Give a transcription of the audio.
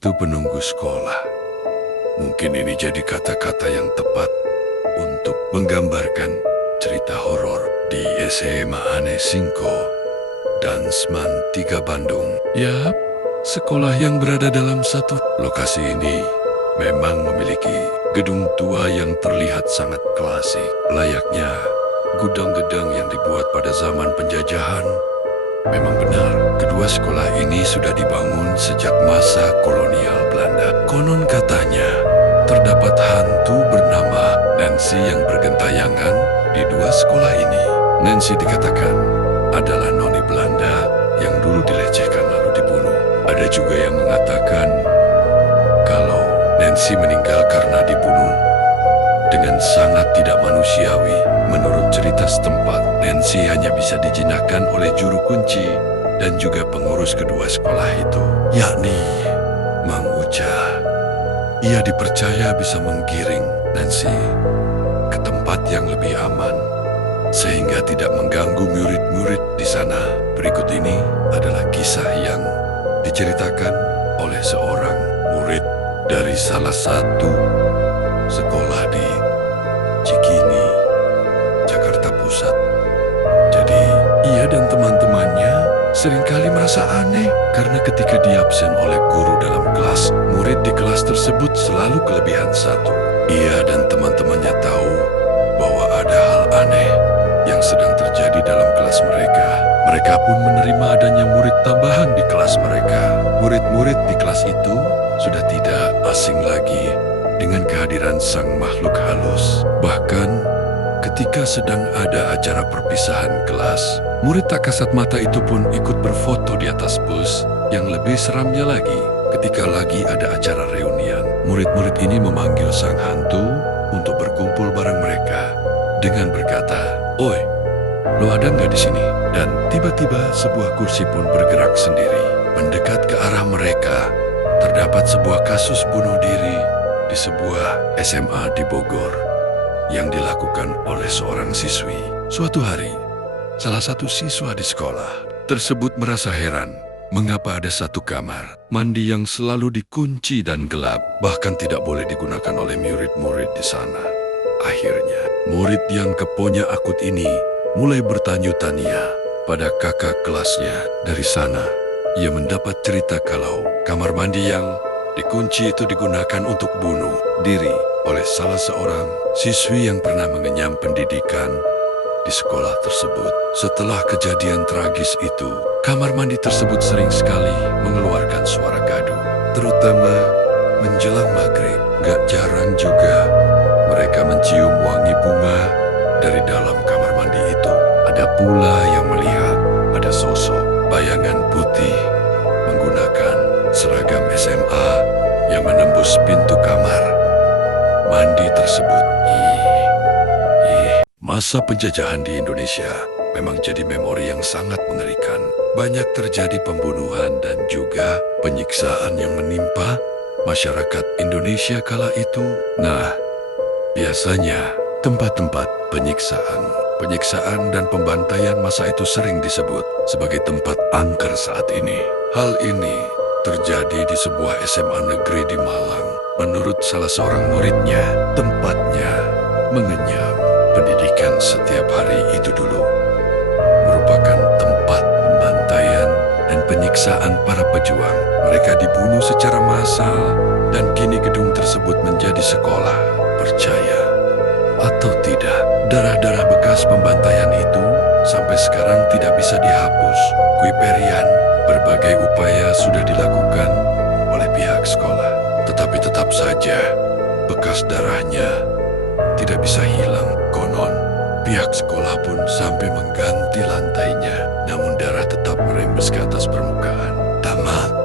hantu penunggu sekolah. Mungkin ini jadi kata-kata yang tepat untuk menggambarkan cerita horor di SMA Ane Singko dan Sman 3 Bandung. Yap, sekolah yang berada dalam satu lokasi ini memang memiliki gedung tua yang terlihat sangat klasik, layaknya gudang-gedang yang dibuat pada zaman penjajahan. Memang benar, kedua sekolah ini sudah dibangun sejak masa kolonial Belanda. Konon katanya, terdapat hantu bernama Nancy yang bergentayangan di dua sekolah ini. Nancy dikatakan adalah noni Belanda yang dulu dilecehkan lalu dibunuh. Ada juga yang mengatakan kalau Nancy meninggal karena dibunuh dengan sangat tidak manusiawi. Menurut cerita setempat, Nancy hanya bisa dijinakkan oleh juru kunci dan juga pengurus kedua sekolah itu, yakni Mang Uca. Ia dipercaya bisa menggiring Nancy ke tempat yang lebih aman, sehingga tidak mengganggu murid-murid di sana. Berikut ini adalah kisah yang diceritakan oleh seorang murid dari salah satu sekolah di Cikini, Jakarta Pusat. Jadi, ia dan teman-temannya seringkali merasa aneh karena ketika diabsen oleh guru dalam kelas, murid di kelas tersebut selalu kelebihan satu. Ia dan teman-temannya tahu bahwa ada hal aneh yang sedang terjadi dalam kelas mereka. Mereka pun menerima adanya murid tambahan di kelas mereka. Murid-murid di kelas itu sudah tidak asing lagi dengan kehadiran sang makhluk halus. Bahkan ketika sedang ada acara perpisahan kelas, murid tak kasat mata itu pun ikut berfoto di atas bus. Yang lebih seramnya lagi, ketika lagi ada acara reunian, murid-murid ini memanggil sang hantu untuk berkumpul bareng mereka dengan berkata, "Oi, lo ada nggak di sini?" Dan tiba-tiba sebuah kursi pun bergerak sendiri. Mendekat ke arah mereka, terdapat sebuah kasus bunuh diri di sebuah SMA di Bogor yang dilakukan oleh seorang siswi. Suatu hari, salah satu siswa di sekolah tersebut merasa heran mengapa ada satu kamar mandi yang selalu dikunci dan gelap, bahkan tidak boleh digunakan oleh murid-murid di sana. Akhirnya, murid yang keponya akut ini mulai bertanya-tanya pada kakak kelasnya. Dari sana, ia mendapat cerita kalau kamar mandi yang dikunci itu digunakan untuk bunuh diri oleh salah seorang siswi yang pernah mengenyam pendidikan di sekolah tersebut. Setelah kejadian tragis itu, kamar mandi tersebut sering sekali mengeluarkan suara gaduh, terutama menjelang maghrib. Gak jarang juga mereka mencium wangi bunga dari dalam kamar mandi itu. Ada pula yang melihat ada sosok bayangan putih menggunakan seragam SMA yang menembus pintu kamar mandi tersebut. Masa penjajahan di Indonesia memang jadi memori yang sangat mengerikan. Banyak terjadi pembunuhan dan juga penyiksaan yang menimpa masyarakat Indonesia kala itu. Nah, biasanya tempat-tempat penyiksaan dan pembantaian masa itu sering disebut sebagai tempat angker saat ini. Hal ini terjadi di sebuah SMA negeri di Malang. Menurut salah seorang muridnya, tempatnya mengenyam pendidikan setiap hari itu dulu merupakan tempat pembantaian dan penyiksaan para pejuang. Mereka dibunuh secara massal dan kini gedung tersebut menjadi sekolah. Percaya atau tidak, darah-darah bekas pembantaian itu sampai sekarang tidak bisa dihapus. Kuiperian, berbagai upaya sudah dilakukan oleh pihak sekolah, tetapi tetap saja bekas darahnya tidak bisa hilang. Konon, pihak sekolah pun sampai mengganti lantainya, namun darah tetap merembes ke atas permukaan. Tamat.